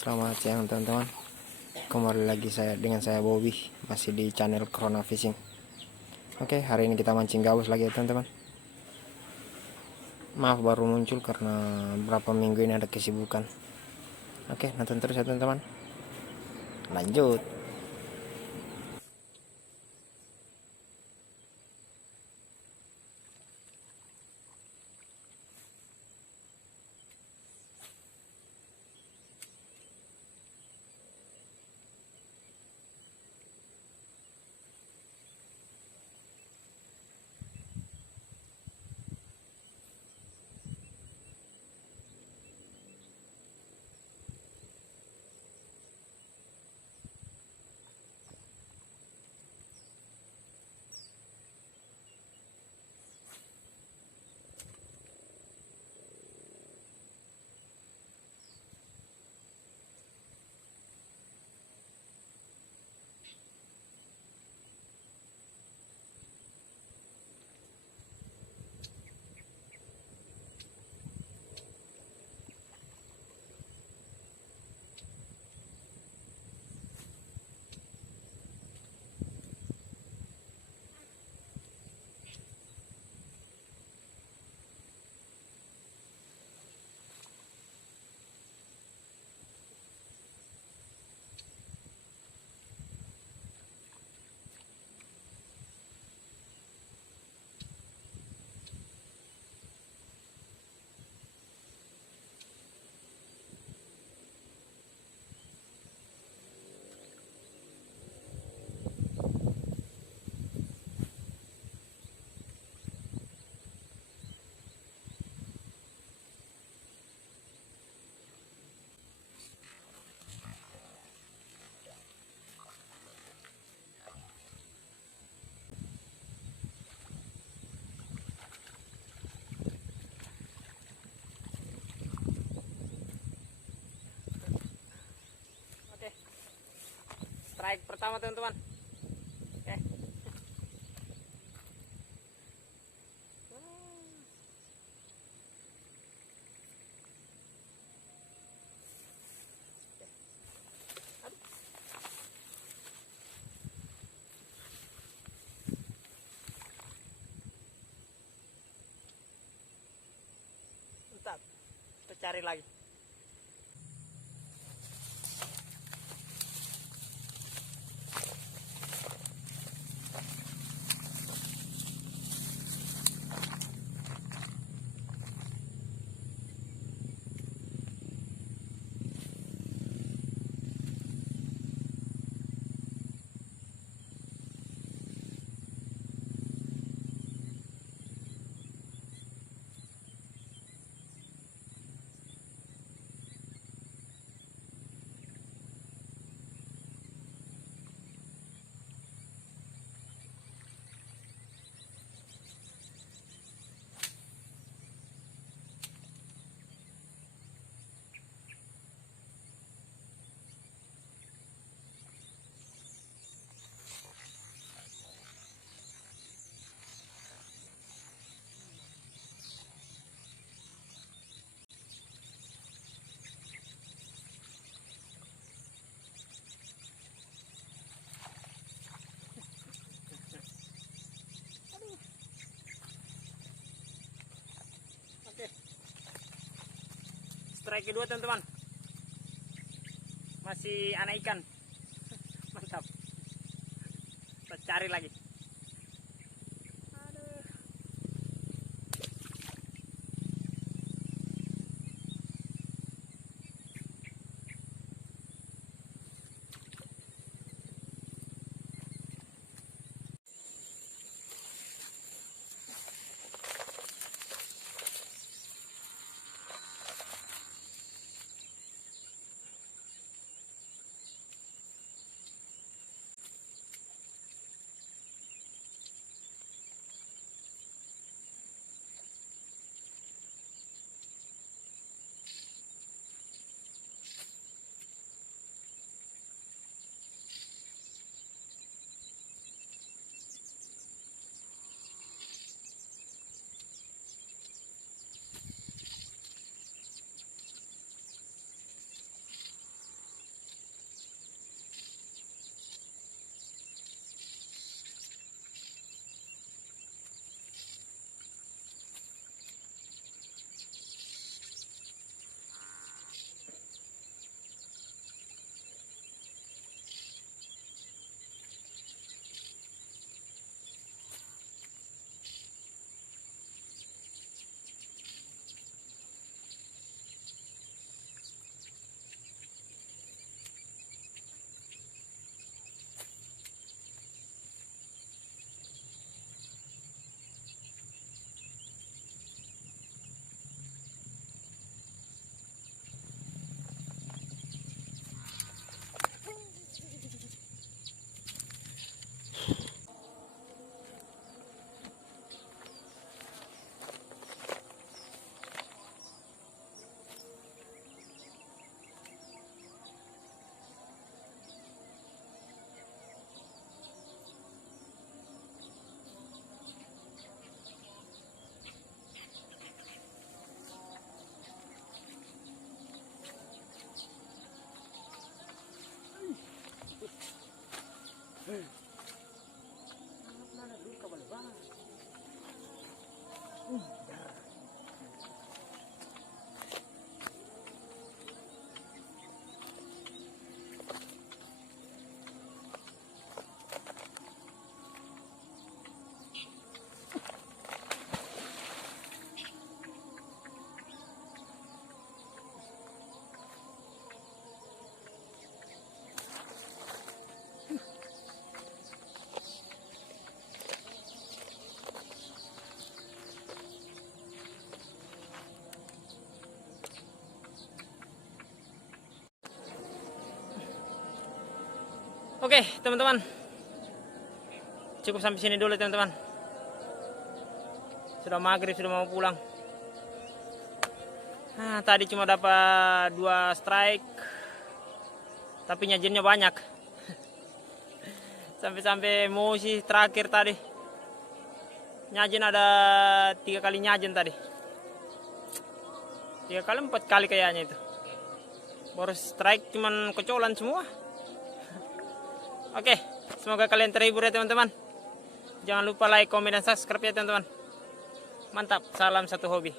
Selamat siang teman-teman. Kembali lagi dengan saya Bobby, masih di channel Corona Fishing. Oke, hari ini kita mancing gabus lagi ya teman-teman. Maaf baru muncul karena berapa minggu ini ada kesibukan. Oke, nonton terus ya teman-teman. Lanjut. Oke. Strike pertama teman-teman. Oke. Bentar, kita cari lagi. Oke. Strike kedua teman-teman. Masih anak ikan. Mantap. Kita cari lagi. Aduh. Oke, teman-teman. Cukup sampai sini dulu, teman-teman. Sudah maghrib, sudah mau pulang. Nah, tadi cuma dapat 2 strike. Tapi nyajinnya banyak. Sampai-sampai mosi terakhir tadi. Nyajin ada 3 kali nyajin tadi. 3 kali 4 kali kayaknya itu. Baru strike cuman kecolan semua. Oke, semoga kalian terhibur ya teman-teman. Jangan lupa like, komen, dan subscribe ya teman-teman. Mantap, salam satu hobi.